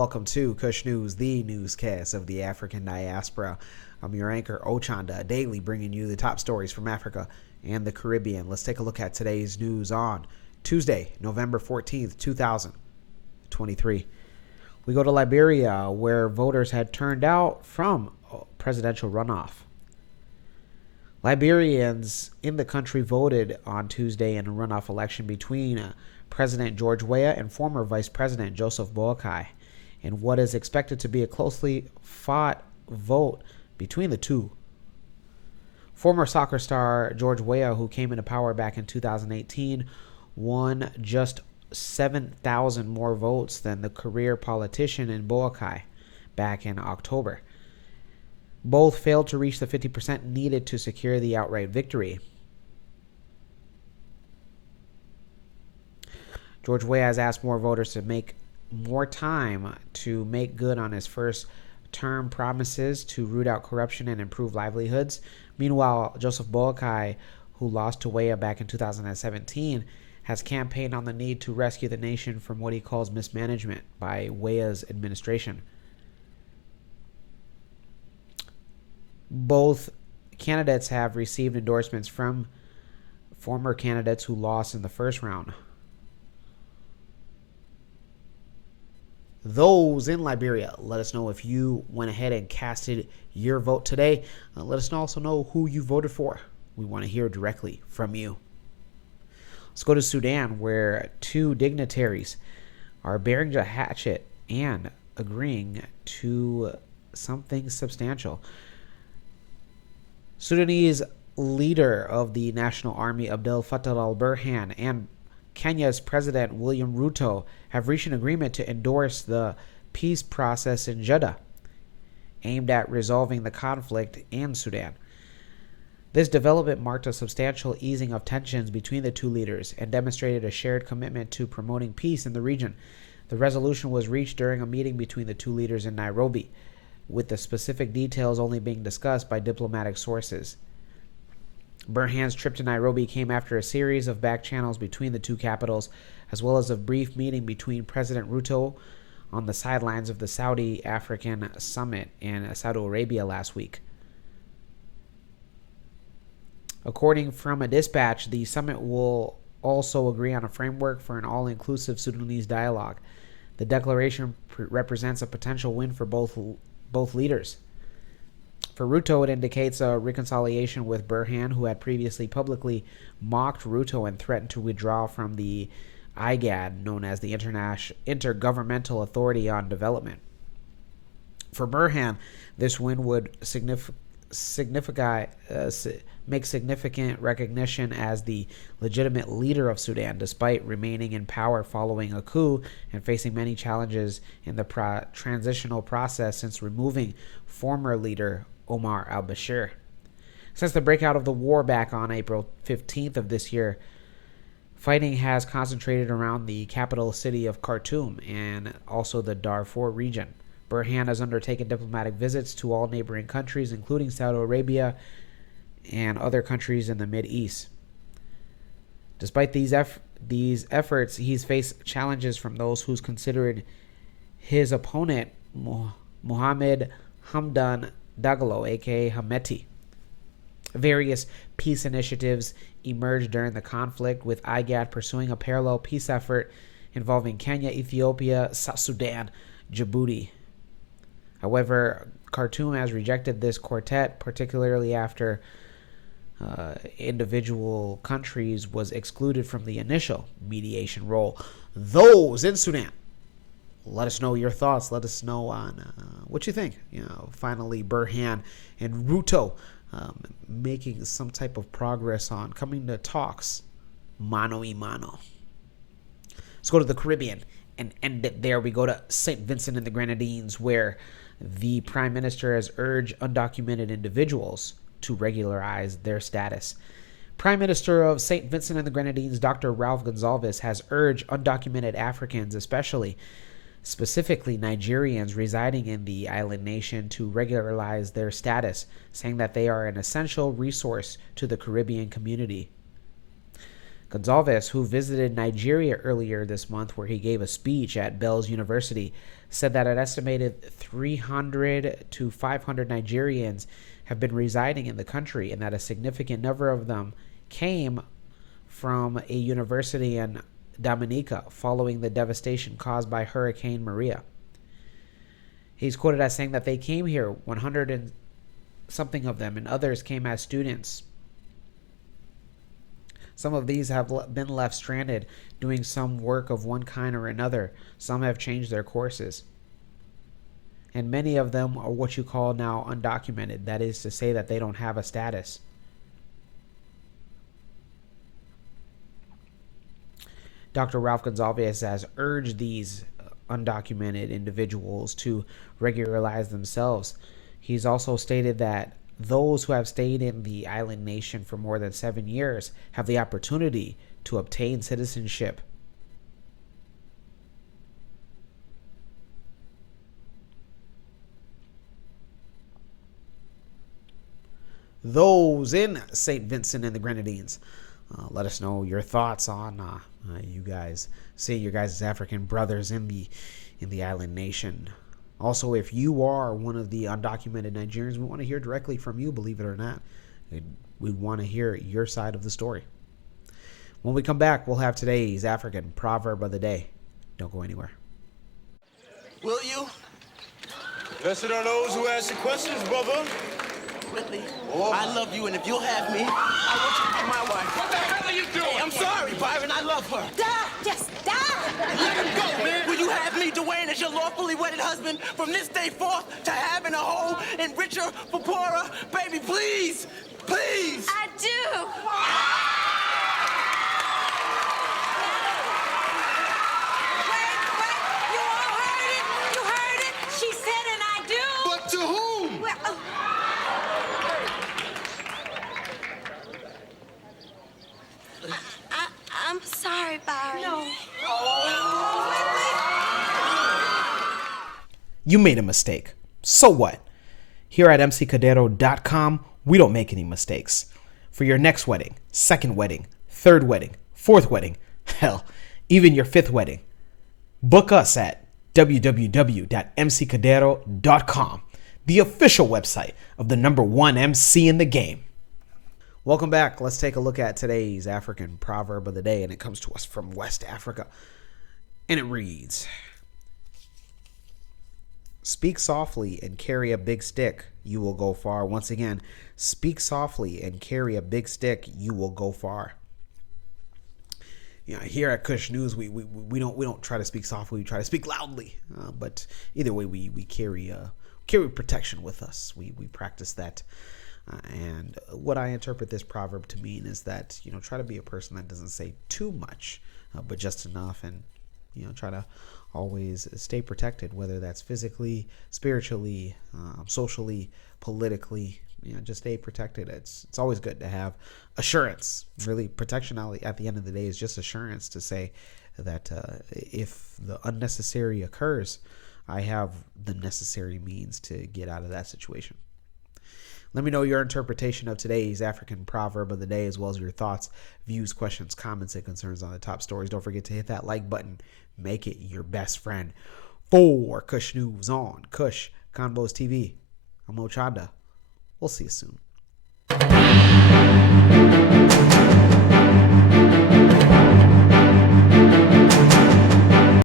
Welcome to Kush News, the newscast of the African diaspora. I'm your anchor, Ochanda, daily bringing you the top stories from Africa and the Caribbean. Let's take a look at today's news on Tuesday, November 14th, 2023. We go to Liberia, where voters had turned out from presidential runoff. Liberians in the country voted on Tuesday in a runoff election between President George Weah and former Vice President Joseph Boakai, in what is expected to be a closely fought vote between the two. Former soccer star George Weah, who came into power back in 2018, won just 7,000 more votes than the career politician in Boakai back in October. Both failed to reach the 50% needed to secure the outright victory. George Weah has asked more voters to make more time to make good on his first term promises to root out corruption and improve livelihoods. Meanwhile, Joseph Boakai, who lost to Weah back in 2017, has campaigned on the need to rescue the nation from what he calls mismanagement by Weah's administration. Both candidates have received endorsements from former candidates who lost in the first round. Those in Liberia, let us know if you went ahead and casted your vote today. Let us also know who you voted for. We want to hear directly from you. Let's go to Sudan, where two dignitaries are bearing a hatchet and agreeing to something substantial. Sudanese leader of the National Army, Abdel Fattah al-Burhan, and Kenya's President William Ruto have reached an agreement to endorse the peace process in Jeddah, aimed at resolving the conflict in Sudan. This development marked a substantial easing of tensions between the two leaders and demonstrated a shared commitment to promoting peace in the region. The resolution was reached during a meeting between the two leaders in Nairobi, with the specific details only being discussed by diplomatic sources. Burhan's trip to Nairobi came after a series of back channels between the two capitals, as well as a brief meeting between President Ruto on the sidelines of the Saudi African Summit in Saudi Arabia last week. According from a dispatch, the summit will also agree on a framework for an all-inclusive Sudanese dialogue. The declaration represents a potential win for both leaders. For Ruto, it indicates a reconciliation with Burhan, who had previously publicly mocked Ruto and threatened to withdraw from the igad, known as the Intergovernmental Authority on Development. For Burhan, this win would make significant recognition as the legitimate leader of Sudan, despite remaining in power following a coup and facing many challenges in the transitional process since removing former leader Omar al-Bashir. Since the breakout of the war back on April 15th of this year, fighting has concentrated around the capital city of Khartoum and also the Darfur region. Burhan has undertaken diplomatic visits to all neighboring countries, including Saudi Arabia and other countries in the Mideast. Despite these efforts, he's faced challenges from those who's considered his opponent, Mohammed Hamdan Dagalo, aka Hameti. Various peace initiatives emerged during the conflict, with IGAD pursuing a parallel peace effort involving Kenya, Ethiopia, South Sudan, Djibouti. However, Khartoum has rejected this quartet, particularly after individual countries was excluded from the initial mediation role. Those in Sudan, let us know your thoughts. Let us know on what you think. Finally, Burhan and Ruto making some type of progress on coming to talks mano a mano. Let's go to the Caribbean and end it there. We go to St. Vincent and the Grenadines, where the Prime Minister has urged undocumented individuals to regularize their status. Prime Minister of St. Vincent and the Grenadines, Dr. Ralph Gonsalves, has urged undocumented Africans, specifically Nigerians residing in the island nation, to regularize their status, saying that they are an essential resource to the Caribbean community. Gonzalez, who visited Nigeria earlier this month where he gave a speech at Bells University, said that an estimated 300 to 500 Nigerians have been residing in the country and that a significant number of them came from a university in Dominica following the devastation caused by Hurricane Maria. He's quoted as saying that they came here, 100 and something of them, and others came as students. Some of these have been left stranded doing some work of one kind or another. Some have changed their courses. And many of them are what you call now undocumented. That is to say that they don't have a status. Dr. Ralph Gonzalez has urged these undocumented individuals to regularize themselves. He's also stated that those who have stayed in the island nation for more than 7 years have the opportunity to obtain citizenship. Those in St. Vincent and the Grenadines, let us know your thoughts on you guys seeing your guys' African brothers in the island nation. Also, if you are one of the undocumented Nigerians, we want to hear directly from you, believe it or not. We want to hear your side of the story. When we come back, we'll have today's African proverb of the day. Don't go anywhere. Will you? Blessed are those who ask the questions, brother. Whitley, I love you, and if you'll have me, I want you to be my wife. What the hell are you doing? Hey, I'm sorry, Byron. I love her. Die! Just die! Let him go, man. Will you have me, Dwayne, as your lawfully wedded husband from this day forth to having a whole and richer for poorer? Baby, please, please. I do! Wait, you all heard it? You heard it? She said, and I do! But to whom? Well, I'm sorry, Byron. No. You made a mistake. So what? Here at mccadero.com, we don't make any mistakes. For your next wedding, second wedding, third wedding, fourth wedding, hell, even your fifth wedding, book us at www.mccadero.com, the official website of the #1 MC in the game. Welcome back. Let's take a look at today's African proverb of the day, and it comes to us from West Africa. And it reads, speak softly and carry a big stick, you will go far. Once again, speak softly and carry a big stick, you will go far. You know, here at Kush News, we don't try to speak softly, we try to speak loudly. But either way, we carry protection with us. We practice that. And what I interpret this proverb to mean is that, you know, try to be a person that doesn't say too much, but just enough, and, you know, try to always stay protected, whether that's physically, spiritually, socially, politically. You know, just stay protected. It's always good to have assurance. Really, protection at the end of the day is just assurance to say that if the unnecessary occurs, I have the necessary means to get out of that situation. Let me know your interpretation of today's African proverb of the day, as well as your thoughts, views, questions, comments, and concerns on the top stories. Don't forget to hit that like button. Make it your best friend. For Kush News on Kush Convos TV, I'm Ochanda. We'll see you soon.